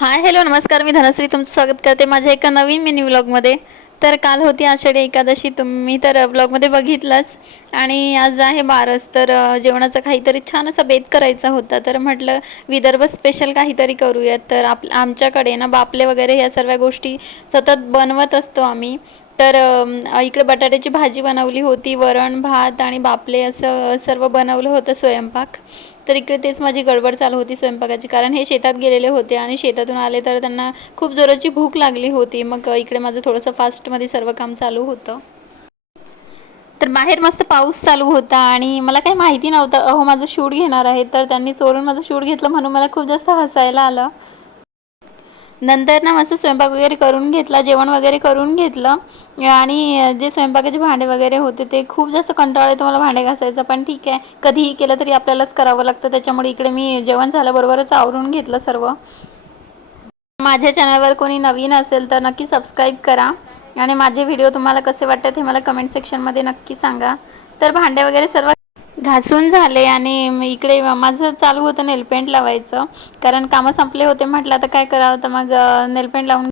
Hi hello नमस्कार, मी धनश्री तुमचं स्वागत करते माझ्या एका नवीन मिनी व्लॉगमध्ये. तर काल होती आषाढी एकादशी, तुम्ही तर व्लॉगमध्ये बघितलंच. आणि आज आहे बारस, तर जेवणाचा काहीतरी छान असा बेत करायचा होता. तर म्हटलं विदर्भ स्पेशल काहीतरी करूयात. तर आमच्याकडे ना बापले वगैरे ह्या सर्व गोष्टी सतत बनवत असतो आम्ही. तर इकडे बटाट्याची भाजी बनवली होती, वरण भात आणि बापले असं सर्व बनवलं होतं स्वयंपाक. तर इकडे तेच माझी गडबड चालू होती स्वयंपाकाची, कारण हे शेतात गेलेले होते आणि शेतातून आले तर त्यांना खूप जोराची भूक लागली होती. मग इकडे माझं थोडंसं फास्टमध्ये सर्व काम चालू होतं. तर बाहेर मस्त पाऊस चालू होता आणि मला काही माहिती नव्हतं अहो माझं शूट घेणार आहे, तर त्यांनी चोरून माझं शूट घेतलं म्हणून मला खूप जास्त हसायला आलं. नंतर ना मस्त स्वयंपाक वगैरे करून घेतला, जेवण वगैरे करून घेतलं. आणि जे स्वयंपाकाचे भांडे वगैरे होते ते खूप जास्त कंटाळा येतो मला भांडे घासायचा, पण ठीक आहे, कधीही केलं तरी आपल्यालाच करावं लागतं. त्याच्यामुळे इकडे मी जेवण झाल्याबरोबरच आवरून घेतलं सर्व. माझ्या चॅनलवर कोणी नवीन असेल तर नक्की सबस्क्राईब करा आणि माझे व्हिडिओ तुम्हाला कसे वाटतात हे मला कमेंट सेक्शनमध्ये नक्की सांगा. तर भांडे वगैरे सर्व घासून झाले आणि इकडे माझं चालू होतं नेलपेंट लावायचं, कारण कामं संपले होते. म्हटलं आता काय करावं, तर मग नेलपेंट लावून